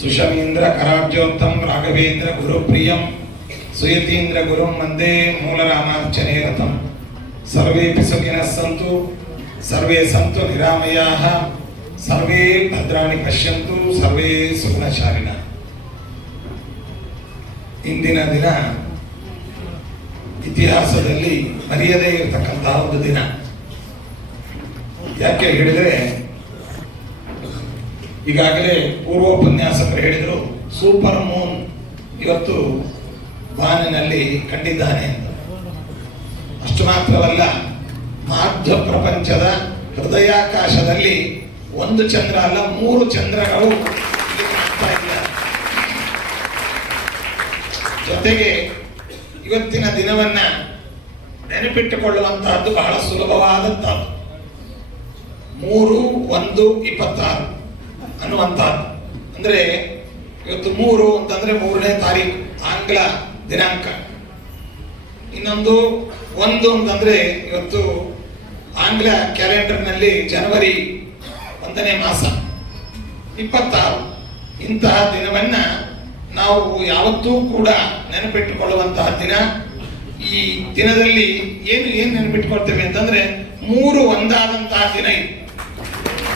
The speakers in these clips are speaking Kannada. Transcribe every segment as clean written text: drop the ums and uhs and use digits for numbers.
ಸುಷಮೀಂದ್ರ ಕರಾಬ್ಜೋತ್ತಂ ರಾಘವೇಂದ್ರ ಗುರುಪ್ರಿಯಂ ಸುಯತೀಂದ್ರ ಗುರುಂ ವಂದೇ ಮೂಲರಾಮಾರ್ಚನೆ ರಥಂ. ಸರ್ವೇಪಿ ಸುಖಿನಃ ಸಂತು ಸರ್ವೇ ಸಂತು ನಿರಾಮಯಾಃ ಸರ್ವೇ ಭದ್ರಾಣಿ ಪಶ್ಯಂತು ಸರ್ವೇ ಸುಗುಣಶಾಲಿನಃ. ಇಂದಿನ ದಿನ ಇತಿಹಾಸದಲ್ಲಿ ಮರೆಯದೇ ಇರತಕ್ಕಂತಹ ಒಂದು ದಿನ. ಯಾಕೆ ಹೇಳಿದರೆ, ಈಗಾಗಲೇ ಪೂರ್ವೋಪನ್ಯಾಸಕರು ಹೇಳಿದರು, ಸೂಪರ್ ಮೂನ್ ಇವತ್ತು ಬಾನಿನಲ್ಲಿ ಕಂಡಿದ್ದಾನೆ ಅಂತ. ಅಷ್ಟು ಮಾತ್ರವಲ್ಲ, ಮಾಧ್ಯ ಪ್ರಪಂಚದ ಹೃದಯಾಕಾಶದಲ್ಲಿ ಒಂದು ಚಂದ್ರ ಅಲ್ಲ 3 ಚಂದ್ರಗಳು ಕಾಣ್ತಾ ಇದ್ದಾರೆ. ಜೊತೆಗೆ ಇವತ್ತಿನ ದಿನವನ್ನ ನೆನಪಿಟ್ಟುಕೊಳ್ಳುವಂತಹದ್ದು ಬಹಳ ಸುಲಭವಾದಂತಹದ್ದು. 3/1/26 ಅನ್ನುವಂತಹದ್ದು. ಅಂದ್ರೆ ಇವತ್ತು 3 ಅಂತಂದ್ರೆ 3ನೇ ತಾರೀಕು ಆಂಗ್ಲ ದಿನಾಂಕ. ಇನ್ನೊಂದು 1 ಅಂತಂದ್ರೆ ಇವತ್ತು ಆಂಗ್ಲ ಕ್ಯಾಲೆಂಡರ್ನಲ್ಲಿ ಜನವರಿ 1ನೇ ಮಾಸ 26. ಇಂತಹ ದಿನವನ್ನ ನಾವು ಯಾವತ್ತೂ ಕೂಡ ನೆನಪಿಟ್ಟುಕೊಳ್ಳುವಂತಹ ದಿನ. ಈ ದಿನದಲ್ಲಿ ಏನು ನೆನಪಿಟ್ಕೊಳ್ತೇವೆ ಅಂತಂದ್ರೆ 3 ಒಂದಾದಂತಹ ದಿನ ಇದು.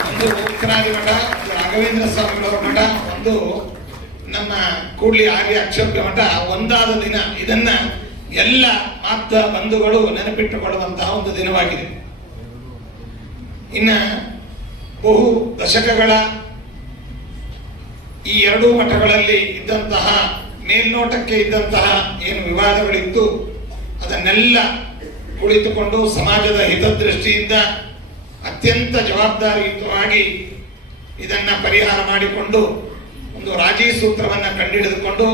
ಒಂದು ಉತ್ತರಾದಿ ಮಠ, ರಾಘವೇಂದ್ರ ಸ್ವಾಮಿಗಳವರ ಮಠ, ಒಂದು ನಮ್ಮ ಕೂಡ್ಲಿ ಆರ್ಯ ಅಕ್ಷೋಭ್ಯ ಮಠ ಒಂದಾದ ದಿನ. ಇದನ್ನ ಎಲ್ಲ ಮಾತ್ರ ಬಂಧುಗಳು ನೆನಪಿಟ್ಟುಕೊಳ್ಳುವಂತಹ ಒಂದು ದಿನವಾಗಿದೆ. ಇನ್ನ ಬಹು ದಶಕಗಳ ಈ 2 ಮಠಗಳಲ್ಲಿ ಇದ್ದಂತಹ ಮೇಲ್ನೋಟಕ್ಕೆ ಇದ್ದಂತಹ ಏನು ವಿವಾದಗಳಿತ್ತು ಅದನ್ನೆಲ್ಲ ಕುಳಿತುಕೊಂಡು ಸಮಾಜದ ಹಿತದೃಷ್ಟಿಯಿಂದ ಅತ್ಯಂತ ಜವಾಬ್ದಾರಿಯುತವಾಗಿ ಇದನ್ನ ಪರಿಹಾರ ಮಾಡಿಕೊಂಡು ಒಂದು ರಾಜಿ ಸೂತ್ರವನ್ನ ಕಂಡುಹಿಡಿದುಕೊಂಡು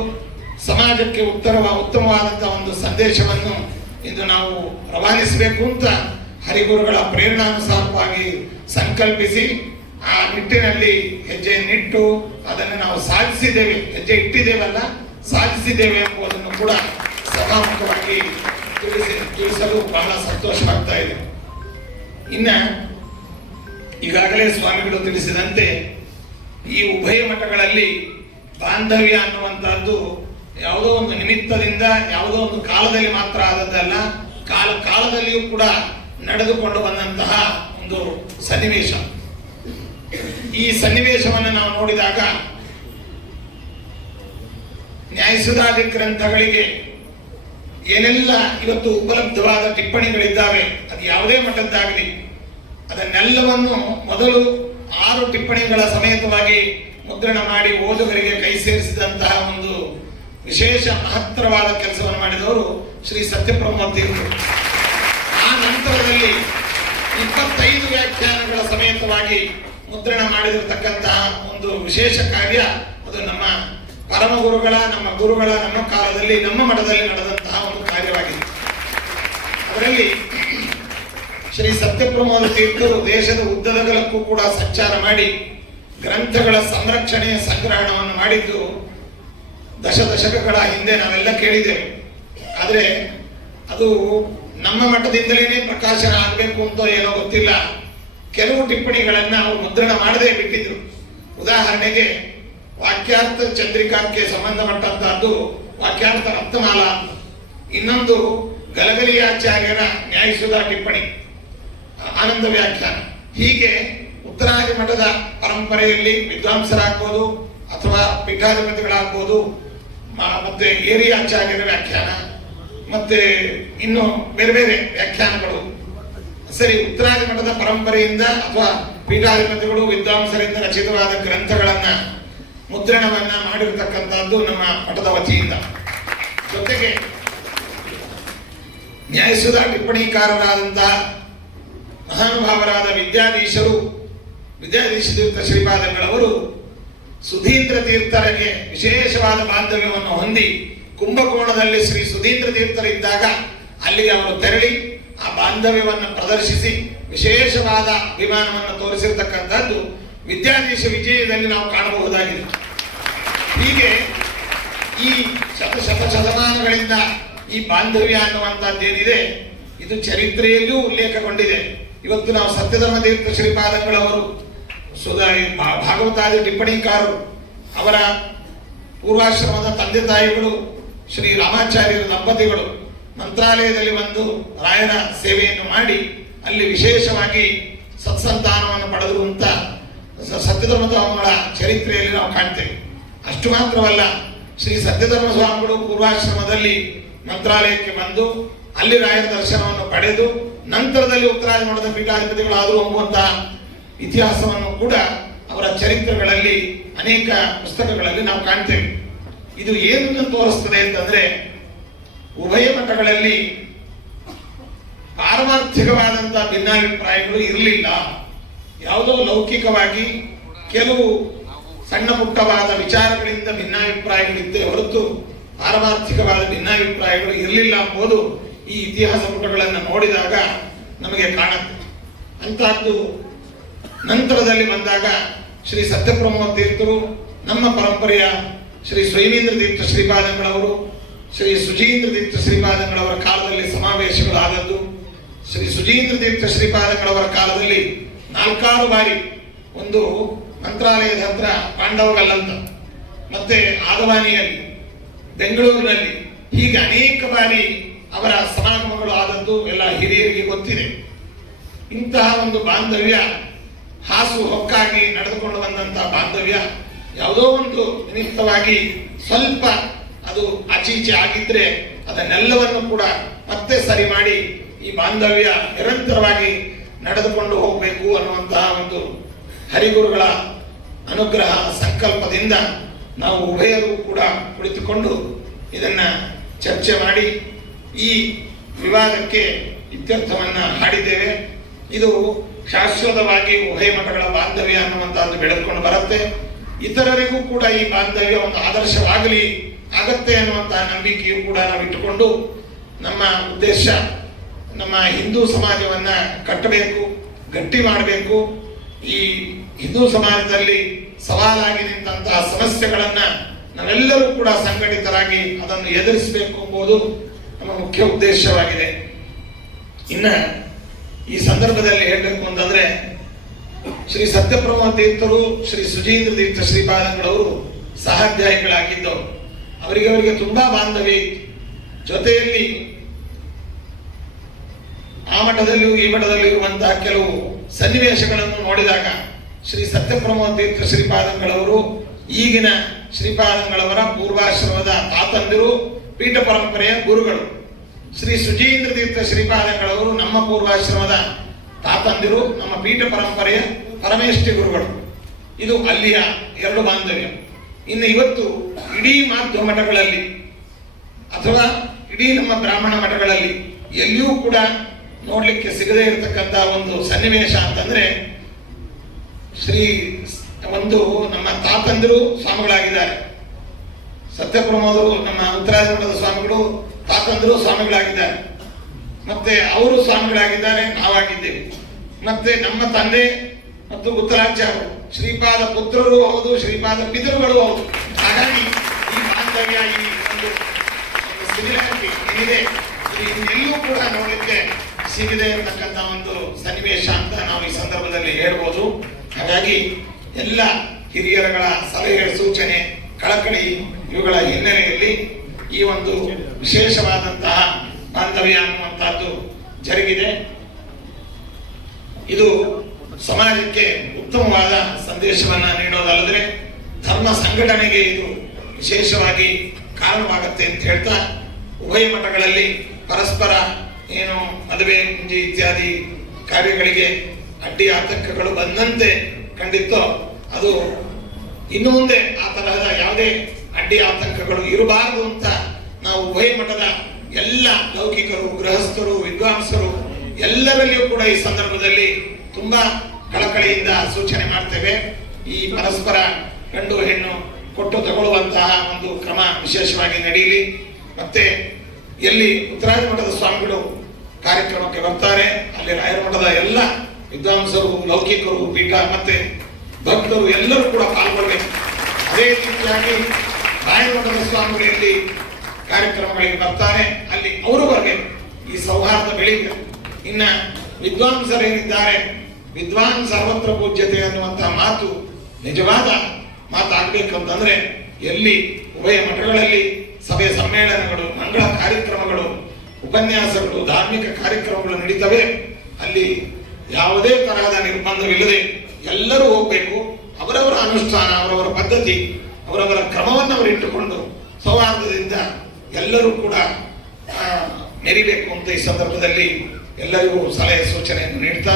ಸಮಾಜಕ್ಕೆ ಉತ್ತಮವಾದಂತಹ ಒಂದು ಸಂದೇಶವನ್ನು ಇಂದು ನಾವು ರವಾನಿಸಬೇಕು ಅಂತ ಹರಿಗುರುಗಳ ಪ್ರೇರಣಾನುಸಾರವಾಗಿ ಸಂಕಲ್ಪಿಸಿ ಆ ನಿಟ್ಟಿನಲ್ಲಿ ಹೆಜ್ಜೆಯನ್ನಿಟ್ಟು ಅದನ್ನು ನಾವು ಸಾಧಿಸಿದ್ದೇವೆ. ಹೆಜ್ಜೆ ಇಟ್ಟಿದ್ದೇವಲ್ಲ, ಸಾಧಿಸಿದ್ದೇವೆ ಎಂಬುದನ್ನು ಕೂಡ ಸಭಾಮುಖವಾಗಿ ತಿಳಿಸಲು ಬಹಳ ಸಂತೋಷವಾಗ್ತಾ ಇದೆ. ಇನ್ನ ಈಗಾಗಲೇ ಸ್ವಾಮಿಗಳು ತಿಳಿಸಿದಂತೆ ಈ ಉಭಯ ಮಠಗಳಲ್ಲಿ ಬಾಂಧವ್ಯ ಅನ್ನುವಂತಹದ್ದು ಯಾವುದೋ ಒಂದು ನಿಮಿತ್ತದಿಂದ ಯಾವುದೋ ಒಂದು ಕಾಲದಲ್ಲಿ ಮಾತ್ರ ಆದದ್ದಲ್ಲ, ಕಾಲದಲ್ಲಿಯೂ ಕೂಡ ನಡೆದುಕೊಂಡು ಬಂದಂತಹ ಒಂದು ಸನ್ನಿವೇಶ. ಈ ಸನ್ನಿವೇಶವನ್ನು ನಾವು ನೋಡಿದಾಗ ನ್ಯಾಯಸುಧಾದಿ ಗ್ರಂಥಗಳಿಗೆ ಏನೆಲ್ಲ ಇವತ್ತು ಉಪಲಬ್ಧವಾದ ಟಿಪ್ಪಣಿಗಳಿದ್ದಾವೆ, ಅದು ಯಾವುದೇ ಮಠದ್ದಾಗಲಿ, ಅದನ್ನೆಲ್ಲವನ್ನು ಮೊದಲು 6 ಟಿಪ್ಪಣಿಗಳ ಸಮೇತವಾಗಿ ಮುದ್ರಣ ಮಾಡಿ ಓದುಗರಿಗೆ ಕೈ ಸೇರಿಸಿದಂತಹ ಒಂದು ವಿಶೇಷ ಮಹತ್ತರವಾದ ಕೆಲಸವನ್ನು ಮಾಡಿದವರು ಶ್ರೀ ಸತ್ಯಪ್ರಮೋದ ತೀರ್ಥರು. ಆ ನಂತರದಲ್ಲಿ 25 ವ್ಯಾಖ್ಯಾನಗಳ ಸಮೇತವಾಗಿ ಮುದ್ರಣ ಮಾಡಿದಿರತಕ್ಕಂತಹ ಒಂದು ವಿಶೇಷ ಕಾರ್ಯ. ಅದು ನಮ್ಮ ಪರಮ ಗುರುಗಳ, ನಮ್ಮ ಕಾಲದಲ್ಲಿ, ನಮ್ಮ ಮಠದಲ್ಲಿ ನಡೆದಂತಹ ಒಂದು ಕಾರ್ಯವಾಗಿದೆ. ಅದರಲ್ಲಿ ಶ್ರೀ ಸತ್ಯಪ್ರಮೋದ ತೀರ್ಥರು ದೇಶದ ಉದ್ದಗಲಕ್ಕೂ ಕೂಡ ಸಂಚಾರ ಮಾಡಿ ಗ್ರಂಥಗಳ ಸಂರಕ್ಷಣೆಯ ಸಂಗ್ರಹಣವನ್ನು ಮಾಡಿದ್ದು ದಶಕಗಳ ಹಿಂದೆ ನಾವೆಲ್ಲ ಕೇಳಿದ್ದೇವೆ. ಆದರೆ ಅದು ನಮ್ಮ ಮಠದಿಂದಲೇ ಪ್ರಕಾಶನ ಆಗಬೇಕು ಅಂತ ಏನೋ ಗೊತ್ತಿಲ್ಲ, ಕೆಲವು ಟಿಪ್ಪಣಿಗಳನ್ನ ಅವರು ಮುದ್ರಣ ಮಾಡದೇ ಬಿಟ್ಟಿದ್ರು. ಉದಾಹರಣೆಗೆ ವಾಕ್ಯಾರ್ಥ ಚಂದ್ರಿಕಾಕ್ಕೆ ಸಂಬಂಧಪಟ್ಟಂತಹದ್ದು ವಾಕ್ಯಾರ್ಥ ರತ್ನಮಾಲ ಅಂತ, ಇನ್ನೊಂದು ಗಲಗಲಿಯಾಚಾರ್ಯರ ನ್ಯಾಯಸುಧಾ ಟಿಪ್ಪಣಿ, ಆನಂದ ವ್ಯಾಖ್ಯಾನ. ಹೀಗೆ ಉತ್ತರಾದಿ ಮಠದ ಪರಂಪರೆಯಲ್ಲಿ ವಿದ್ವಾಂಸರಾಗ್ಬೋದು ಅಥವಾ ಪೀಠಾಧಿಪತಿಗಳಾಗ್ಬೋದು, ಮತ್ತೆ ಏರಿಯಾಚಾರ್ಯರ ವ್ಯಾಖ್ಯಾನ, ಮತ್ತೆ ಇನ್ನು ಬೇರೆ ಬೇರೆ ವ್ಯಾಖ್ಯಾನಗಳು. ಸರಿ, ಉತ್ತರಾದಿ ಮಠದ ಪರಂಪರೆಯಿಂದ ಅಥವಾ ಪೀಠಾಧಿಪತಿಗಳು ವಿದ್ವಾಂಸರಿಂದ ರಚಿತವಾದ ಗ್ರಂಥಗಳನ್ನ ಮುದ್ರಣವನ್ನ ಮಾಡಿರತಕ್ಕಂಥದ್ದು ನಮ್ಮ ಮಠದ ವತಿಯಿಂದ. ಜೊತೆಗೆ ನ್ಯಾಯಸುಧಾ ಟಿಪ್ಪಣಿಕಾರರಾದಂತಹ ಮಹಾನುಭಾವರಾದ ವಿದ್ಯಾಧೀಶ ತೀರ್ಥ ಶ್ರೀಪಾದಂಗಳವರು ಸುಧೀಂದ್ರ ತೀರ್ಥರಿಗೆ ವಿಶೇಷವಾದ ಬಾಂಧವ್ಯವನ್ನು ಹೊಂದಿ ಕುಂಭಕೋಣದಲ್ಲಿ ಶ್ರೀ ಸುಧೀಂದ್ರ ತೀರ್ಥರಿದ್ದಾಗ ಅಲ್ಲಿಗೆ ಅವರು ತೆರಳಿ ಆ ಬಾಂಧವ್ಯವನ್ನು ಪ್ರದರ್ಶಿಸಿ ವಿಶೇಷವಾದ ಅಭಿಮಾನವನ್ನು ತೋರಿಸಿರ್ತಕ್ಕಂಥದ್ದು ವಿದ್ಯಾಧೀಶ ವಿಜಯದಲ್ಲಿ ನಾವು ಕಾಣಬಹುದಾಗಿದೆ. ಹೀಗೆ ಈ ಶತಮಾನಗಳಿಂದ ಈ ಬಾಂಧವ್ಯ ಅನ್ನುವಂಥದ್ದೇನಿದೆ ಇದು ಚರಿತ್ರೆಯಲ್ಲೂ ಉಲ್ಲೇಖಗೊಂಡಿದೆ. ಇವತ್ತು ನಾವು ಸತ್ಯಧರ್ಮ ತೀರ್ಥ ಶ್ರೀಪಾದಂಗಳವರು ಭಾಗವತಾದಿ ಟಿಪ್ಪಣಿಕಾರರು ಅವರ ಪೂರ್ವಾಶ್ರಮದ ತಂದೆ ತಾಯಿಗಳು ಶ್ರೀ ರಾಮಾಚಾರ್ಯರ ದಂಪತಿಗಳು ಮಂತ್ರಾಲಯದಲ್ಲಿ ಬಂದು ರಾಯರ ಸೇವೆಯನ್ನು ಮಾಡಿ ಅಲ್ಲಿ ವಿಶೇಷವಾಗಿ ಸತ್ಸಂತಾನವನ್ನು ಪಡೆದಿರುವಂತ ಸತ್ಯಧರ್ಮ ಸ್ವಾಮಿಗಳ ಚರಿತ್ರೆಯಲ್ಲಿ ನಾವು ಕಾಣ್ತೇವೆ. ಅಷ್ಟು ಮಾತ್ರವಲ್ಲ, ಶ್ರೀ ಸತ್ಯಧರ್ಮ ಸ್ವಾಮಿಗಳು ಪೂರ್ವಾಶ್ರಮದಲ್ಲಿ ಮಂತ್ರಾಲಯಕ್ಕೆ ಬಂದು ಅಲ್ಲಿ ರಾಯರ ದರ್ಶನವನ್ನು ಪಡೆದು ನಂತರದಲ್ಲಿ ಉತ್ತರಾದಿ ಮಠದ ಪೀಠಾಧಿಪತಿಗಳಾದರು ಎಂಬುವಂತಹ ಇತಿಹಾಸವನ್ನು ಕೂಡ ಅವರ ಚರಿತ್ರೆಗಳಲ್ಲಿ ಅನೇಕ ಪುಸ್ತಕಗಳಲ್ಲಿ ನಾವು ಕಾಣ್ತೇವೆ. ಇದು ಏನನ್ನು ತೋರಿಸ್ತದೆ ಅಂತಂದ್ರೆ, ಉಭಯ ಮಠಗಳಲ್ಲಿ ಪಾರಮಾರ್ಥಿಕವಾದಂತಹ ಭಿನ್ನಾಭಿಪ್ರಾಯಗಳು ಇರಲಿಲ್ಲ. ಯಾವುದೋ ಲೌಕಿಕವಾಗಿ ಕೆಲವು ಸಣ್ಣ ಪುಟ್ಟವಾದ ವಿಚಾರಗಳಿಂದ ಭಿನ್ನಾಭಿಪ್ರಾಯಗಳಿದ್ದೇ ಹೊರತು ಪಾರಮಾರ್ಥಿಕವಾದ ಭಿನ್ನಾಭಿಪ್ರಾಯಗಳು ಇರಲಿಲ್ಲ ಎಂಬುದು ಈ ಇತಿಹಾಸ ಪುಟಗಳನ್ನು ನೋಡಿದಾಗ ನಮಗೆ ಕಾಣುತ್ತೆ. ಅಂತಹದ್ದು ನಂತರದಲ್ಲಿ ಬಂದಾಗ ಶ್ರೀ ಸತ್ಯಪ್ರಮೋದ ತೀರ್ಥರು, ನಮ್ಮ ಪರಂಪರೆಯ ಶ್ರೀ ಸ್ವೈನೇಂದ್ರ ತೀರ್ಥ ಶ್ರೀಪಾದಂಗಳವರು, ಶ್ರೀ ಸುಜೀಂದ್ರ ತೀರ್ಥ ಶ್ರೀಪಾದಂಗಳವರ ಕಾಲದಲ್ಲಿ ಸಮಾವೇಶಗಳಾದದ್ದು. ಶ್ರೀ ಸುಜೀಂದ್ರ ತೀರ್ಥ ಶ್ರೀಪಾದಂಗಳವರ ಕಾಲದಲ್ಲಿ 4 ಬಾರಿ, ಒಂದು ಮಂತ್ರಾಲಯದ ಹತ್ರ ಪಾಂಡವಗಲ್ ಅಂತ, ಮತ್ತೆ ಆದವಾನಿಯಲ್ಲಿ, ಬೆಂಗಳೂರಿನಲ್ಲಿ, ಹೀಗೆ ಅನೇಕ ಬಾರಿ ಅವರ ಸಮಾಗಮಗಳು ಆದದ್ದು ಎಲ್ಲ ಹಿರಿಯರಿಗೆ ಗೊತ್ತಿದೆ. ಇಂತಹ ಒಂದು ಬಾಂಧವ್ಯ ಹಾಸು ಹೊಕ್ಕಾಗಿ ನಡೆದುಕೊಂಡು ಬಂದಂತಹ ಬಾಂಧವ್ಯ ಯಾವುದೋ ಒಂದು ನಿಮಿತ್ತವಾಗಿ ಸ್ವಲ್ಪ ಅದು ಆಚೀಚೆ ಆಗಿದ್ರೆ ಅದನ್ನೆಲ್ಲವನ್ನು ಕೂಡ ಮತ್ತೆ ಸರಿ ಮಾಡಿ ಈ ಬಾಂಧವ್ಯ ನಿರಂತರವಾಗಿ ನಡೆದುಕೊಂಡು ಹೋಗಬೇಕು ಅನ್ನುವಂತಹ ಒಂದು ಹರಿಗುರುಗಳ ಅನುಗ್ರಹ ಸಂಕಲ್ಪದಿಂದ ನಾವು ಉಭಯರು ಕೂಡ ಕುಳಿತುಕೊಂಡು ಇದನ್ನ ಚರ್ಚೆ ಮಾಡಿ ಈ ವಿವಾದಕ್ಕೆ ಇತ್ಯರ್ಥವನ್ನ ಹಾಡಿದ್ದೇವೆ. ಇದು ಶಾಶ್ವತವಾಗಿ ಉಭಯ ಮಠಗಳ ಬಾಂಧವ್ಯ ಅನ್ನುವಂತಹದ್ದು ಬೆಳೆದುಕೊಂಡು ಬರುತ್ತೆ. ಇತರರಿಗೂ ಕೂಡ ಈ ಬಾಂಧವ್ಯ ಒಂದು ಆದರ್ಶವಾಗಲಿ ಆಗತ್ತೆ ಅನ್ನುವಂತಹ ನಂಬಿಕೆಯು ಕೂಡ ನಾವು ಇಟ್ಟುಕೊಂಡು ನಮ್ಮ ಉದ್ದೇಶ ನಮ್ಮ ಹಿಂದೂ ಸಮಾಜವನ್ನ ಕಟ್ಟಬೇಕು, ಗಟ್ಟಿ ಮಾಡಬೇಕು. ಈ ಹಿಂದೂ ಸಮಾಜದಲ್ಲಿ ಸವಾಲಾಗಿ ನಿಂತಹ ಸಮಸ್ಯೆಗಳನ್ನ ನಾವೆಲ್ಲರೂ ಕೂಡ ಸಂಘಟಿತರಾಗಿ ಅದನ್ನು ಎದುರಿಸಬೇಕು ಎಂಬುದು ನಮ್ಮ ಮುಖ್ಯ ಉದ್ದೇಶವಾಗಿದೆ. ಇನ್ನ ಈ ಸಂದರ್ಭದಲ್ಲಿ ಹೇಳಬೇಕು ಅಂತಂದ್ರೆ, ಶ್ರೀ ಸತ್ಯಪ್ರಮೋದ ತೀರ್ಥರು, ಶ್ರೀ ಸುಜೀಂದ್ರ ತೀರ್ಥ ಶ್ರೀಪಾದಂಗಳವರು ಸಹಾಧ್ಯಾಯಿಗಳಾಗಿದ್ದವರು. ಅವರಿಗೆ ತುಂಬಾ ಬಾಂಧವ್ಯ ಇತ್ತು. ಜೊತೆಯಲ್ಲಿ ಆ ಮಠದಲ್ಲಿಯೂ ಈ ಮಠದಲ್ಲಿ ಇರುವಂತಹ ಕೆಲವು ಸನ್ನಿವೇಶಗಳನ್ನು ನೋಡಿದಾಗ ಶ್ರೀ ಸತ್ಯಪ್ರಮೋದ ತೀರ್ಥ ಶ್ರೀಪಾದಂಗಳವರು ಈಗಿನ ಶ್ರೀಪಾದಂಗಳವರ ಪೂರ್ವಾಶ್ರಮದ ತಾತಂದಿರು, ಪೀಠ ಪರಂಪರೆಯ ಗುರುಗಳು. ಶ್ರೀ ಸುಜೀಂದ್ರ ತೀರ್ಥ ಶ್ರೀಪಾದಂಗಳವರು ನಮ್ಮ ಪೂರ್ವಾಶ್ರಮದ ತಾತಂದಿರು, ನಮ್ಮ ಪೀಠ ಪರಂಪರೆಯ ಪರಮೇಷ್ಠಿ ಗುರುಗಳು. ಇದು ಅಲ್ಲಿಯ ಎರಡು ಬಾಂಧವ್ಯ. ಇನ್ನು ಇವತ್ತು ಇಡೀ ಮಾಧ್ವ ಮಠಗಳಲ್ಲಿ ಅಥವಾ ಇಡೀ ನಮ್ಮ ಬ್ರಾಹ್ಮಣ ಮಠಗಳಲ್ಲಿ ಎಲ್ಲಿಯೂ ಕೂಡ ನೋಡ್ಲಿಕ್ಕೆ ಸಿಗದೇ ಇರತಕ್ಕಂತ ಒಂದು ಸನ್ನಿವೇಶ ಅಂತಂದ್ರೆ, ಶ್ರೀ ಒಂದು ನಮ್ಮ ತಾತಂದಿರು ಸ್ವಾಮಿಗಳಾಗಿದ್ದಾರೆ. ಸತ್ಯಪ್ರಮೋದರು ನಮ್ಮ ಉತ್ತರಾದಿ ಮಠದ ಸ್ವಾಮಿಗಳು ತಾತಂದಿರು ಸ್ವಾಮಿಗಳಾಗಿದ್ದಾರೆ. ಮತ್ತೆ ಅವರು ಸ್ವಾಮಿಗಳಾಗಿದ್ದಾರೆ, ನಾವಾಗಿದ್ದೇವೆ. ಮತ್ತೆ ನಮ್ಮ ತಂದೆ ಮತ್ತು ಉತ್ತರಾಚಾರ್ಯರು ಶ್ರೀಪಾದ ಪುತ್ರರು ಹೌದು, ಶ್ರೀಪಾದ ಪಿತೃಗಳು ಹೌದು. ಹಾಗಾಗಿ ಈ ಬಾಂಧವ್ಯ, ಈ ಒಂದು ಸಿಮಿಲಾರಿಟಿ ಏನಿದೆ, ಎಲ್ಲೂ ಕೂಡ ನೋಡಲಿಕ್ಕೆ ಸಿಗದೆ ಇರತಕ್ಕಂತ ಒಂದು ಸನ್ನಿವೇಶ ಅಂತ ನಾವು ಈ ಸಂದರ್ಭದಲ್ಲಿ ಹೇಳ್ಬೋದು. ಹಾಗಾಗಿ ಎಲ್ಲ ಹಿರಿಯರುಗಳ ಸಲಹೆ, ಸೂಚನೆ, ಕಳಕಳಿ ಇವುಗಳ ಹಿನ್ನೆಲೆಯಲ್ಲಿ ಈ ಒಂದು ವಿಶೇಷವಾದಂತಹ ಬಾಂಧವ್ಯ ಅನ್ನುವಂತಹದ್ದು ಜರುಗಿದೆ. ಇದು ಸಮಾಜಕ್ಕೆ ಉತ್ತಮವಾದ ಸಂದೇಶವನ್ನ ನೀಡೋದಲ್ಲದೆ ಧರ್ಮ ಸಂಘಟನೆಗೆ ಇದು ವಿಶೇಷವಾಗಿ ಕಾರಣವಾಗುತ್ತೆ ಅಂತ ಹೇಳ್ತಾ, ಉಭಯ ಮಠಗಳಲ್ಲಿ ಪರಸ್ಪರ ಏನು ಮದುವೆ ಮುಂಜಿ ಇತ್ಯಾದಿ ಕಾರ್ಯಗಳಿಗೆ ಅಡ್ಡಿ ಆತಂಕಗಳು ಬಂದಂತೆ ಕಂಡಿತ್ತೋ, ಅದು ಇನ್ನು ಮುಂದೆ ಆ ತರಹದ ಯಾವುದೇ ಅಡ್ಡಿ ಆತಂಕಗಳು ಇರಬಾರದು ಅಂತ ನಾವು ಉಭಯ ಮಠದ ಎಲ್ಲ ಲೌಕಿಕರು, ಗೃಹಸ್ಥರು, ವಿದ್ವಾಂಸರು ಎಲ್ಲರಲ್ಲಿಯೂ ಕೂಡ ಈ ಸಂದರ್ಭದಲ್ಲಿ ತುಂಬಾ ಕಳಕಳಿಯಿಂದ ಸೂಚನೆ ಮಾಡ್ತೇವೆ. ಈ ಪರಸ್ಪರ ಗಂಡು ಹೆಣ್ಣು ಕೊಟ್ಟು ತಗೊಳ್ಳುವಂತಹ ಒಂದು ಕ್ರಮ ವಿಶೇಷವಾಗಿ ನಡೆಯಲಿ. ಮತ್ತೆ ಎಲ್ಲಿ ಉತ್ತರಾದಿ ಮಠದ ಸ್ವಾಮಿಗಳು ಕಾರ್ಯಕ್ರಮಕ್ಕೆ ಬರ್ತಾರೆ, ಅಲ್ಲಿ ರಾಯರ ಮಠದ ಎಲ್ಲ ವಿದ್ವಾಂಸರು, ಲೌಕಿಕರು, ಪೀಠ ಮತ್ತೆ ಭಕ್ತರು ಎಲ್ಲರೂ ಕೂಡ ಪಾಲ್ಗೊಳ್ಬೇಕು. ಅದೇ ರೀತಿಯಾಗಿ ರಾಯರ ಮಠದ ಸ್ವಾಮಿಗಳು ಎಲ್ಲಿ ಕಾರ್ಯಕ್ರಮಗಳಿಗೆ ಬರ್ತಾರೆ, ಅಲ್ಲಿ ಅವರು ಬರಬೇಕು. ಈ ಸೌಹಾರ್ದ ಬೆಳೀಬೇಕು. ಇನ್ನ ವಿದ್ವಾಂಸರೇನಿದ್ದಾರೆ, ವಿದ್ವಾನ್ ಸರ್ವತ್ರ ಪೂಜ್ಯತೆ ಅನ್ನುವಂತಹ ಮಾತು ನಿಜವಾದ ಮಾತಾಗಬೇಕು ಅಂತಂದ್ರೆ ಎಲ್ಲಿ ಉಭಯ ಮಠಗಳಲ್ಲಿ ಸಭೆ ಸಮ್ಮೇಳನಗಳು, ಮಂಗಳ ಕಾರ್ಯಕ್ರಮಗಳು, ಉಪನ್ಯಾಸಗಳು, ಧಾರ್ಮಿಕ ಕಾರ್ಯಕ್ರಮಗಳು ನಡೀತವೆ. ಅಲ್ಲಿ ಯಾವುದೇ ತರಹದ ನಿರ್ಬಂಧವಿಲ್ಲದೆ ಎಲ್ಲರೂ ಹೋಗ್ಬೇಕು. ಅವರವರ ಅನುಷ್ಠಾನ, ಅವರವರ ಪದ್ಧತಿ, ಅವರವರ ಕ್ರಮವನ್ನು ಅವರು ಇಟ್ಟುಕೊಂಡು ಸೌಹಾರ್ದದಿಂದ ಎಲ್ಲರೂ ಕೂಡ ಮೆರಿಬೇಕು ಅಂತ ಈ ಸಂದರ್ಭದಲ್ಲಿ ಎಲ್ಲರಿಗೂ ಸಲಹೆ ಸೂಚನೆಯನ್ನು ನೀಡ್ತಾ,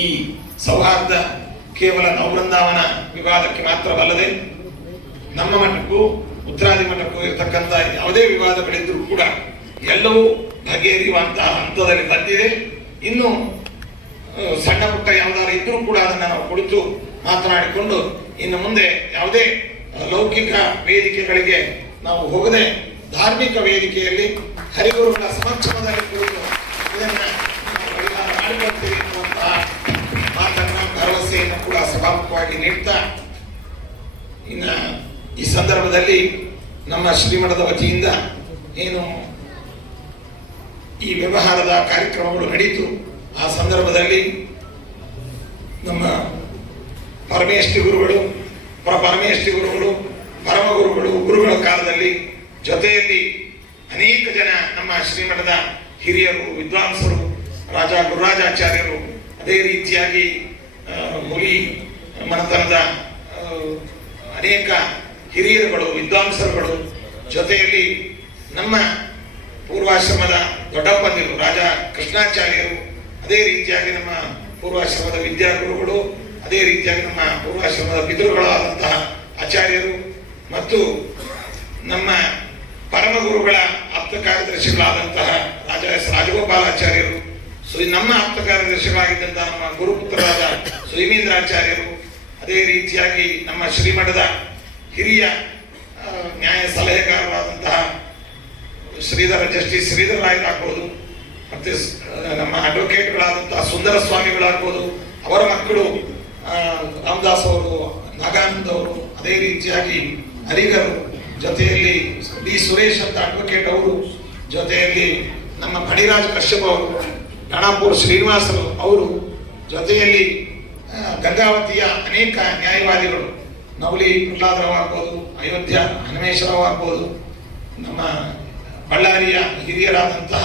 ಈ ಸೌಹಾರ್ದ ಕೇವಲ ನವವೃಂದಾವನ ವಿವಾದಕ್ಕೆ ಮಾತ್ರವಲ್ಲದೆ ನಮ್ಮ ಮಠಕ್ಕೂ ಉತ್ತರಾದಿ ಮಠಕ್ಕೂ ಇರತಕ್ಕಂಥ ಯಾವುದೇ ವಿವಾದಗಳಿದ್ರೂ ಕೂಡ ಎಲ್ಲವೂ ಬಗೆಹರಿಯುವಂತಹ ಹಂತದಲ್ಲಿ ಬಂದಿದೆ. ಇನ್ನು ಸಣ್ಣ ಪುಟ್ಟ ಯಾವುದಾದ್ರು ಇದ್ರೂ ಕೂಡ ಅದನ್ನು ನಾವು ಕುಳಿತು ಮಾತನಾಡಿಕೊಂಡು ಇನ್ನು ಮುಂದೆ ಯಾವುದೇ ಲೌಕಿಕ ವೇದಿಕೆಗಳಿಗೆ ನಾವು ಹೋಗದೆ ಧಾರ್ಮಿಕ ವೇದಿಕೆಯಲ್ಲಿ ಹರಿಗುರುಗಳ ಸಮಕ್ಷಮದಲ್ಲಿ ಕುಳಿತು ಇದನ್ನು ಪರಿಹಾರ ಮಾಡಿಕೊಳ್ತೀವಿ ಎನ್ನುವಂತಹ ಮಾತನ್ನ, ಭರವಸೆಯನ್ನು ಕೂಡ ಸಭಾಮುಖವಾಗಿ ನೀಡ್ತಾ, ಇನ್ನು ಈ ಸಂದರ್ಭದಲ್ಲಿ ನಮ್ಮ ಶ್ರೀಮಠದ ವತಿಯಿಂದ ಏನು ಈ ವ್ಯವಹಾರದ ಕಾರ್ಯಕ್ರಮಗಳು ನಡೀತು, ಆ ಸಂದರ್ಭದಲ್ಲಿ ನಮ್ಮ ಪರಮೇಷ್ಠಿ ಗುರುಗಳು, ಪರಮೇಷ್ಠಿ ಗುರುಗಳು, ಪರಮ ಗುರುಗಳು, ಗುರುಗಳ ಕಾಲದಲ್ಲಿ ಜೊತೆಯಲ್ಲಿ ಅನೇಕ ಜನ ನಮ್ಮ ಶ್ರೀಮಠದ ಹಿರಿಯರು, ವಿದ್ವಾಂಸರು, ಗುರುರಾಜಾಚಾರ್ಯರು, ಅದೇ ರೀತಿಯಾಗಿ ಹುಲಿ ಮನತನದ ಅನೇಕ ಹಿರಿಯರುಗಳು, ವಿದ್ವಾಂಸರುಗಳು, ಜೊತೆಯಲ್ಲಿ ನಮ್ಮ ಪೂರ್ವಾಶ್ರಮದ ದೊಡ್ಡಪ್ಪಂದಿರು ರಾಜ ಕೃಷ್ಣಾಚಾರ್ಯರು, ಅದೇ ರೀತಿಯಾಗಿ ನಮ್ಮ ಪೂರ್ವಾಶ್ರಮದ ವಿದ್ಯಾಗುರುಗಳು, ಅದೇ ರೀತಿಯಾಗಿ ನಮ್ಮ ಪೂರ್ವಾಶ್ರಮದ ಪಿತೃಗಳಾದಂತಹ ಆಚಾರ್ಯರು ಮತ್ತು ನಮ್ಮ ಪರಮ ಗುರುಗಳ ಆಪ್ತ ಕಾರ್ಯದರ್ಶಿಗಳಾದಂತಹ ರಾಜಗೋಪಾಲಾಚಾರ್ಯರು, ನಮ್ಮ ಆಪ್ತ ಕಾರ್ಯದರ್ಶಿಗಳಾಗಿದ್ದಂತಹ ನಮ್ಮ ಗುರುಪುತ್ರರಾದ ಸುಯಮೀಂದ್ರಾಚಾರ್ಯರು, ಅದೇ ರೀತಿಯಾಗಿ ನಮ್ಮ ಶ್ರೀಮಠದ ಹಿರಿಯ ನ್ಯಾಯ ಸಲಹೆಗಾರರಾದಂತಹ ಜಸ್ಟಿಸ್ ಶ್ರೀಧರ ರಾಯರಾಗ್ಬೋದು, ಮತ್ತೆ ನಮ್ಮ ಅಡ್ವೊಕೇಟ್ಗಳಾದಂತಹ ಸುಂದರ ಸ್ವಾಮಿಗಳಾಗ್ಬೋದು, ಅವರ ಮಕ್ಕಳು ರಾಮದಾಸ್ ಅವರು, ನಾಗಾನಂದ್ ಅವರು, ಅದೇ ರೀತಿಯಾಗಿ ಹರಿಗರು, ಜೊತೆಯಲ್ಲಿ ಡಿ ಸುರೇಶ್ ಅಂತ ಅಡ್ವೊಕೇಟ್ ಅವರು, ಜೊತೆಯಲ್ಲಿ ನಮ್ಮ ಫಣಿರಾಜ್ ಕಶ್ಯಪ್ ಅವರು, ರಣಾಪುರ್ ಶ್ರೀನಿವಾಸರು ಅವರು, ಜೊತೆಯಲ್ಲಿ ಗಂಗಾವತಿಯ ಅನೇಕ ನ್ಯಾಯವಾದಿಗಳು, ನವಲಿ ಪ್ರಹ್ಲಾದರಾವ್ ಆಗ್ಬೋದು, ಅಯೋಧ್ಯ ಹನುಮೇಶ್ವರರಾವ್ ಆಗ್ಬೋದು, ನಮ್ಮ ಬಳ್ಳಾರಿಯ ಹಿರಿಯರಾದಂತಹ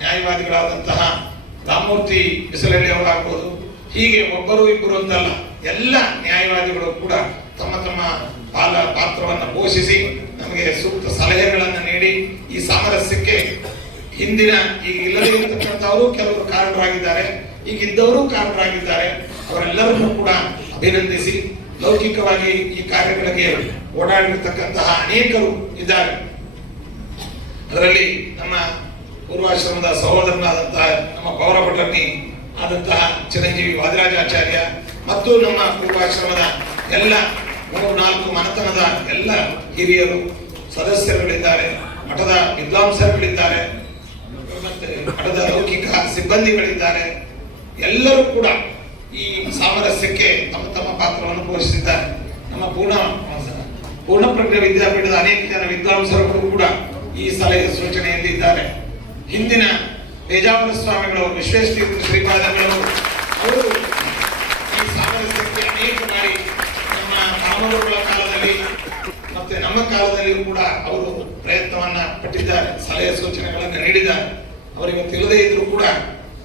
ನ್ಯಾಯವಾದಿಗಳಾದಂತಹ ರಾಮಮೂರ್ತಿ ಬಿಸಲಳ್ಳಿ ಅವರಾಗ್ಬೋದು, ಹೀಗೆ ಒಬ್ಬರು ಇಬ್ಬರು ಅಂತಲ್ಲ, ಎಲ್ಲ ನ್ಯಾಯವಾದಿಗಳು ಕೂಡ ತಮ್ಮ ತಮ್ಮ ಪಾತ್ರವನ್ನು ಪೋಷಿಸಿ ನಮಗೆ ಸೂಕ್ತ ಸಲಹೆಗಳನ್ನು ನೀಡಿ ಈ ಸಾಮರಸ್ಯಕ್ಕೆ ಹಿಂದಿನ ಈಗ ಇಲ್ಲದೇ ಇರತಕ್ಕಂಥವರು ಕೆಲವರು ಕಾರಣರಾಗಿದ್ದಾರೆ, ಈಗ ಇದ್ದವರು ಕಾರಣರಾಗಿದ್ದಾರೆ. ಅವರೆಲ್ಲರನ್ನೂ ಕೂಡ ಅಭಿನಂದಿಸಿ, ಲೌಕಿಕವಾಗಿ ಈ ಕಾರ್ಯಗಳಿಗೆ ಓಡಾಡಿರ್ತಕ್ಕಂತಹ ಅನೇಕರು ಇದ್ದಾರೆ. ಅದರಲ್ಲಿ ನಮ್ಮ ಪೂರ್ವಾಶ್ರಮದ ಸಹೋದರನಾದಂತಹ ನಮ್ಮ ಪೌರಪಟರ್ನಿ ಆದಂತಹ ಚಿರಂಜೀವಿ ವಾದಿರಾಜಾಚಾರ್ಯ ಮತ್ತು ನಮ್ಮ ಪೂರ್ವಾಶ್ರಮದ ಎಲ್ಲ 3-4 ಮನೆತನದ ಎಲ್ಲ ಹಿರಿಯರು ಸದಸ್ಯರುಗಳಿದ್ದಾರೆ, ಮಠದ ವಿದ್ವಾಂಸರುಗಳಿದ್ದಾರೆ, ಮತ್ತೆ ಮಠದ ಲೌಕಿಕ ಸಿಬ್ಬಂದಿಗಳಿದ್ದಾರೆ. ಎಲ್ಲರೂ ಕೂಡ ಈ ಸಾಮರಸ್ಯಕ್ಕೆ ತಮ್ಮ ತಮ್ಮ ಪಾತ್ರವನ್ನು ಪೋಷಿಸಿದ್ದಾರೆ. ನಮ್ಮ ಪೂರ್ಣಪ್ರಜ್ಞ ವಿದ್ಯಾಪೀಠದ ಅನೇಕ ಜನ ವಿದ್ವಾಂಸರು ಕೂಡ ಈ ಸಲಹೆ ಸೂಚನೆಯಲ್ಲಿ ಇದ್ದಾರೆ. ಹಿಂದಿನ ಬೇಜಾಪುರ ಸ್ವಾಮಿಗಳವರು, ವಿಶ್ವೇಶ್ವರ ಶ್ರೀಪಾದಗಳವರು, ಅವರು ಈ ಸಾಮರಸ್ಯಕ್ಕೆ ಅನೇಕ ಬಾರಿ ನಮ್ಮ ರಾಮಗುರುಗಳ ಕಾಲದಲ್ಲಿ ಮತ್ತೆ ನಮ್ಮ ಕಾಲದಲ್ಲಿಯೂ ಕೂಡ ಅವರು ಪ್ರಯತ್ನವನ್ನ ಪಟ್ಟಿದ್ದಾರೆ, ಸಲಹೆ ಸೂಚನೆಗಳನ್ನು ನೀಡಿದ್ದಾರೆ. ಅವರಿಗೆ ತಿಳಿದೇ ಇದ್ರೂ ಕೂಡ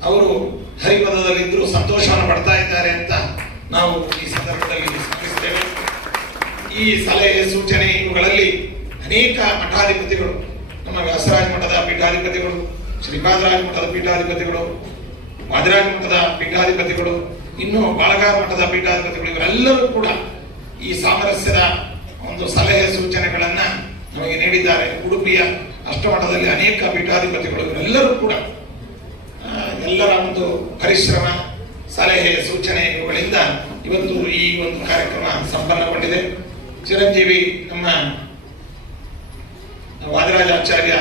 ಅವರು ಹರಿಪದದಲ್ಲಿದ್ದರೂ ಸಂತೋಷವನ್ನು ಪಡ್ತಾ ಇದ್ದಾರೆ ಅಂತ ನಾವು ಈ ಸಂದರ್ಭದಲ್ಲಿ ಸ್ಮರಿಸುತ್ತೇವೆ. ಈ ಸಲಹೆ ಸೂಚನೆ ಇವುಗಳಲ್ಲಿ ಅನೇಕ ಮಠಾಧಿಪತಿಗಳು, ನಮ್ಮ ವ್ಯಾಸರಾಜ ಮಠದ ಪೀಠಾಧಿಪತಿಗಳು, ಶ್ರೀಪಾದರಾಜ ಮಠದ ಪೀಠಾಧಿಪತಿಗಳು, ವಾದಿರಾಜ ಮಠದ ಪೀಠಾಧಿಪತಿಗಳು, ಇನ್ನು ಬಾಳಗಾರ ಮಠದ ಪೀಠಾಧಿಪತಿಗಳು, ಇವರೆಲ್ಲರೂ ಕೂಡ ಈ ಸಾಮರಸ್ಯದ ಒಂದು ಸಲಹೆ ಸೂಚನೆಗಳನ್ನ ನಮಗೆ ನೀಡಿದ್ದಾರೆ. ಉಡುಪಿಯ ಅಷ್ಟಮಠದಲ್ಲಿ ಅನೇಕ ಪೀಠಾಧಿಪತಿಗಳು, ಇವರೆಲ್ಲರೂ ಕೂಡ ಎಲ್ಲರ ಒಂದು ಪರಿಶ್ರಮ, ಸಲಹೆ ಸೂಚನೆ ಇವುಗಳಿಂದ ಇವತ್ತು ಈ ಒಂದು ಕಾರ್ಯಕ್ರಮ ಸಂಪನ್ನಗೊಂಡಿದೆ. ಚಿರಂಜೀವಿ ನಮ್ಮ ವಾದಿರಾಜಾಚಾರ್ಯ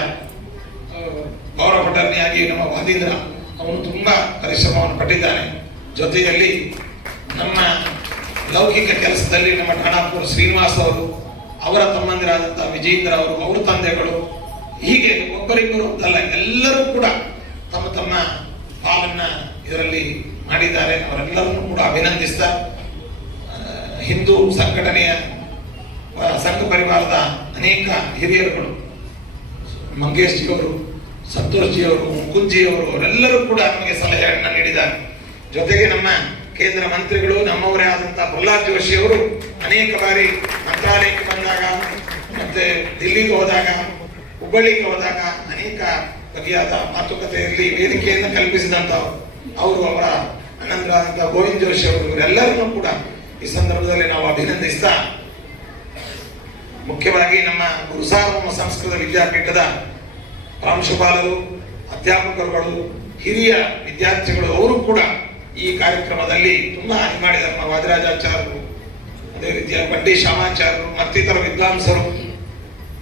ಪೌರಪಟರ್ನಿಯಾಗಿ ನಮ್ಮ ವಾದೀಂದ್ರ ಅವನು ತುಂಬಾ ಪರಿಶ್ರಮವನ್ನು ಪಟ್ಟಿದ್ದಾನೆ. ಜೊತೆಯಲ್ಲಿ ನಮ್ಮ ಲೌಕಿಕ ಕೆಲಸದಲ್ಲಿ ನಮ್ಮ ಠಾಣಾಪುರ ಶ್ರೀನಿವಾಸ್ ಅವರು, ಅವರ ತಮ್ಮಂದಿರಾದಂತಹ ವಿಜೇಂದ್ರ ಅವರು, ಅವ್ರ ತಂದೆಗಳು, ಹೀಗೆ ಒಬ್ಬರಿಬ್ಬರು ಅಂತಲ್ಲ, ಎಲ್ಲರೂ ಕೂಡ ತಮ್ಮ ತಮ್ಮ ಪಾಲನ್ನ ಇದರಲ್ಲಿ ಮಾಡಿದ್ದಾರೆ. ಅವರೆಲ್ಲರನ್ನು ಕೂಡ ಅಭಿನಂದಿಸ್ತಾ ಹಿಂದೂ ಸಂಘಟನೆಯ ಸಂಘ ಪರಿವಾರದ ಅನೇಕ ಹಿರಿಯರುಗಳು, ಮಂಗೇಶ್ ಜಿಯವರು, ಸಂತೋಷ್ ಜಿಯವರು, ಮುಕುಂದ್ಜಿಯವರು, ಅವರೆಲ್ಲರೂ ಕೂಡ ನಮಗೆ ಸಲಹೆಯನ್ನು ನೀಡಿದ್ದಾರೆ. ಜೊತೆಗೆ ನಮ್ಮ ಕೇಂದ್ರ ಮಂತ್ರಿಗಳು, ನಮ್ಮವರೇ ಆದಂತಹ ಪ್ರಹ್ಲಾದ್ ಜೋಶಿ ಅವರು ಅನೇಕ ಬಾರಿ ಮಂತ್ರಾಲಯಕ್ಕೆ ಬಂದಾಗ, ಮತ್ತೆ ದಿಲ್ಲಿಗೆ ಹೋದಾಗ, ಹುಬ್ಬಳ್ಳಿಗೆ ಹೋದಾಗ ಅನೇಕ ಬಗೆಯಾದ ಮಾತುಕತೆಯಲ್ಲಿ ವೇದಿಕೆಯನ್ನು ಕಲ್ಪಿಸಿದಂಥವ್ರು. ಅವರು, ಅವರ ಅಣ್ಣಂದರಾದಂತಹ ಗೋವಿಂದ್ ಜೋಶಿ ಅವರು, ಇವರೆಲ್ಲರನ್ನೂ ಕೂಡ ಈ ಸಂದರ್ಭದಲ್ಲಿ ನಾವು ಅಭಿನಂದಿಸ್ತಾ, ಮುಖ್ಯವಾಗಿ ನಮ್ಮ ಗುರುಸಾರ್ವಭೌಮ ಸಂಸ್ಕೃತ ವಿದ್ಯಾಪೀಠದ ಪ್ರಾಂಶುಪಾಲರು, ಅಧ್ಯಾಪಕರುಗಳು, ಹಿರಿಯ ವಿದ್ಯಾರ್ಥಿಗಳು ಅವರು ಕೂಡ ಈ ಕಾರ್ಯಕ್ರಮದಲ್ಲಿ ತುಂಬಾ ಹಾನಿ ಮಾಡಿದ್ದಾರೆ. ನಮ್ಮ ವಾದಿರಾಜಾಚಾರ್ಯರು, ಅದೇ ರೀತಿಯ ಬಂಡಿ ಶ್ಯಾಮಾಚಾರ್ಯರು, ಮತ್ತಿತರ ವಿದ್ವಾಂಸರು,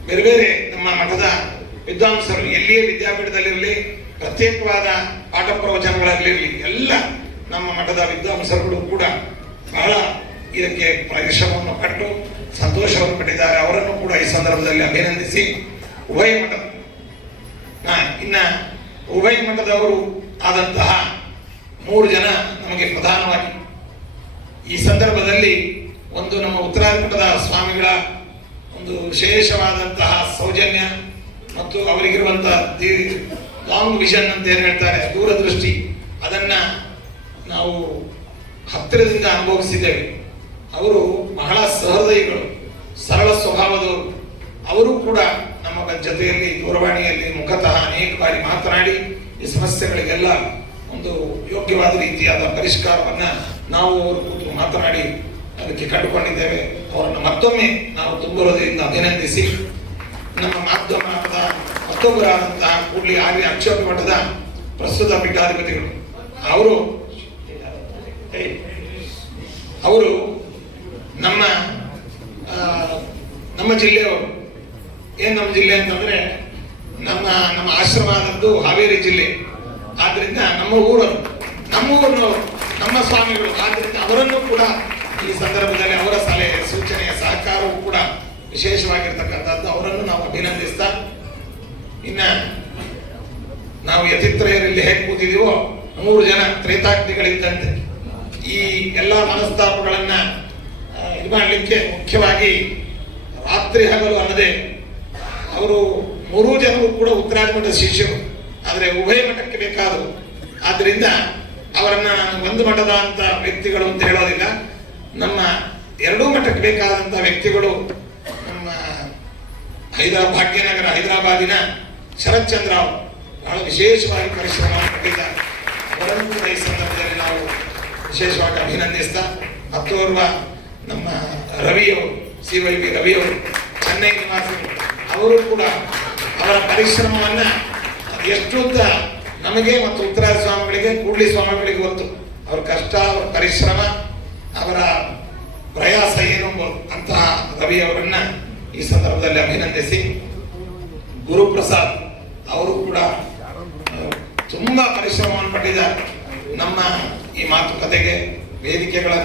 ಬೇರೆ ಬೇರೆ ನಮ್ಮ ಮಠದ ವಿದ್ವಾಂಸರು, ಎಲ್ಲಿಯೇ ವಿದ್ಯಾಪೀಠದಲ್ಲಿರಲಿ, ಪ್ರತ್ಯೇಕವಾದ ಪಾಠ ಪ್ರವಚನಗಳಲ್ಲಿರಲಿ, ಎಲ್ಲ ನಮ್ಮ ಮಠದ ವಿದ್ವಾಂಸರುಗಳು ಕೂಡ ಬಹಳ ಇದಕ್ಕೆ ಪರಿಶ್ರಮವನ್ನು ಪಟ್ಟು ಸಂತೋಷವನ್ನು ಪಟ್ಟಿದ್ದಾರೆ. ಅವರನ್ನು ಕೂಡ ಈ ಸಂದರ್ಭದಲ್ಲಿ ಅಭಿನಂದಿಸಿ, ಉಭಯ ಮಠ ಇನ್ನ ಉಭಯ ಮಠದವರು ಆದಂತಹ 3 ಜನ ನಮಗೆ ಪ್ರಧಾನವಾಗಿ ಈ ಸಂದರ್ಭದಲ್ಲಿ ಒಂದು ನಮ್ಮ ಉತ್ತರಾದಿ ಮಠದ ಸ್ವಾಮಿಗಳ ಒಂದು ವಿಶೇಷವಾದಂತಹ ಸೌಜನ್ಯ ಮತ್ತು ಅವರಿಗಿರುವಂತಹ ಲಾಂಗ್ ವಿಷನ್ ಅಂತ ಏನು ಹೇಳ್ತಾರೆ, ದೂರದೃಷ್ಟಿ, ಅದನ್ನ ನಾವು ಹತ್ತಿರದಿಂದ ಅನುಭವಿಸಿದ್ದೇವೆ. ಅವರು ಬಹಳ ಸಹೃದಯಿಗಳು, ಸರಳ ಸ್ವಭಾವದವರು. ಅವರು ಕೂಡ ನಮ್ಮ ಜೊತೆಯಲ್ಲಿ ದೂರವಾಣಿಯಲ್ಲಿ ಮುಖತಃ ಅನೇಕ ಬಾರಿ ಮಾತನಾಡಿ ಈ ಸಮಸ್ಯೆಗಳಿಗೆಲ್ಲ ಒಂದು ಯೋಗ್ಯವಾದ ರೀತಿಯಾದ ಪರಿಷ್ಕಾರವನ್ನ ನಾವು ಅವರು ಕೂತು ಮಾತನಾಡಿ ಅದಕ್ಕೆ ಕಂಡುಕೊಂಡಿದ್ದೇವೆ. ಅವರನ್ನು ಮತ್ತೊಮ್ಮೆ ನಾವು ತುಂಬ ಹೃದಯದಿಂದ ಅಭಿನಂದಿಸಿ, ನಮ್ಮ ಮಾಧ್ಯಮದ ಮತ್ತೊಬ್ಬರಾದಂತಹ ಕೂಡ್ಲಿ ಆರ್ಯ ಅಕ್ಷೋಭ್ಯ ಮಠದ ಪ್ರಸ್ತುತ ಪೀಠಾಧಿಪತಿಗಳು, ಅವರು ನಮ್ಮ ಜಿಲ್ಲೆಯವರು. ಏನ್ ನಮ್ಮ ಜಿಲ್ಲೆ ಅಂತಂದ್ರೆ ನಮ್ಮ ಆಶ್ರಮ ಆದದ್ದು ಹಾವೇರಿ ಜಿಲ್ಲೆ, ಆದ್ರಿಂದ ನಮ್ಮ ಊರನ್ನು, ನಮ್ಮ ಸ್ವಾಮಿಗಳು, ಆದ್ರಿಂದ ಅವರನ್ನು ಕೂಡ ಈ ಸಂದರ್ಭದಲ್ಲಿ ಅವರ ಸಲಹೆ ಸೂಚನೆಯ ಸಹಕಾರವೂ ಕೂಡ ವಿಶೇಷವಾಗಿರ್ತಕ್ಕಂಥದ್ದು. ಅವರನ್ನು ನಾವು ಅಭಿನಂದಿಸ್ತಾ, ಇನ್ನ ನಾವು ಯತಿತ್ರಯರಲ್ಲಿ ಹೇಗೆ ಕೂತಿದೀವೋ 3 ಜನ ತ್ರೇತಾಗ್ನಿಗಳಿದ್ದಂತೆ ಈ ಎಲ್ಲಾ ಮನಸ್ತಾಪಗಳನ್ನ ಇದು ಮಾಡಲಿಕ್ಕೆ ಮುಖ್ಯವಾಗಿ ರಾತ್ರಿ ಹಗಲು ಅನ್ನದೆ ಅವರು 3 ಜನರು ಕೂಡ ಉತ್ತರಾದಿ ಮಠದ ಶಿಷ್ಯರು, ಆದರೆ ಉಭಯ ಮಠಕ್ಕೆ ಬೇಕಾದರು. ಆದ್ರಿಂದ ಅವರನ್ನ ಒಂದು ಮಠದ ಅಂತ ವ್ಯಕ್ತಿಗಳು ಅಂತ ಹೇಳೋದಿಲ್ಲ, ನಮ್ಮ 2 ಮಠಕ್ಕೆ ಬೇಕಾದಂತ ವ್ಯಕ್ತಿಗಳು. ನಮ್ಮ ಭಾಗ್ಯನಗರ ಹೈದರಾಬಾದಿನ ಶರತ್ ಚಂದ್ರ ಅವರು ಬಹಳ ವಿಶೇಷವಾಗಿ ಪರಿಶ್ರಮ ಪಟ್ಟಿದ್ದಾರೆ. ಅವರನ್ನು ಕೂಡ ಈ ಸಂದರ್ಭದಲ್ಲಿ ನಾವು ವಿಶೇಷವಾಗಿ ಅಭಿನಂದಿಸ್ತಾ, ಮತ್ತೋರ್ವ ನಮ್ಮ ರವಿಯವರು, CYB ರವಿಯವರು, ಚೆನ್ನೈ ನಿವಾಸಿಗಳು, ಅವರು ಕೂಡ ಅವರ ಪರಿಶ್ರಮವನ್ನ ಎಷ್ಟು ಅಂತ ನಮಗೆ ಮತ್ತು ಉತ್ತರಾದಿ ಸ್ವಾಮಿಗಳಿಗೆ, ಕೂಡ್ಲಿ ಸ್ವಾಮಿಗಳಿಗೆ ಗೊತ್ತು. ಅವರ ಕಷ್ಟ, ಅವರ ಪರಿಶ್ರಮ, ಅವರ ಪ್ರಯಾಸ ಏನು ಅಂತಹ ರವಿಯವರನ್ನ ಈ ಸಂದರ್ಭದಲ್ಲಿ ಅಭಿನಂದಿಸಿ, ಗುರುಪ್ರಸಾದ್ ಅವರು ಕೂಡ ತುಂಬಾ ಪರಿಶ್ರಮವನ್ನು ಪಟ್ಟಿದ್ದಾರೆ. ನಮ್ಮ ಈ ಮಾತುಕತೆಗೆ ವೇದಿಕೆಗಳ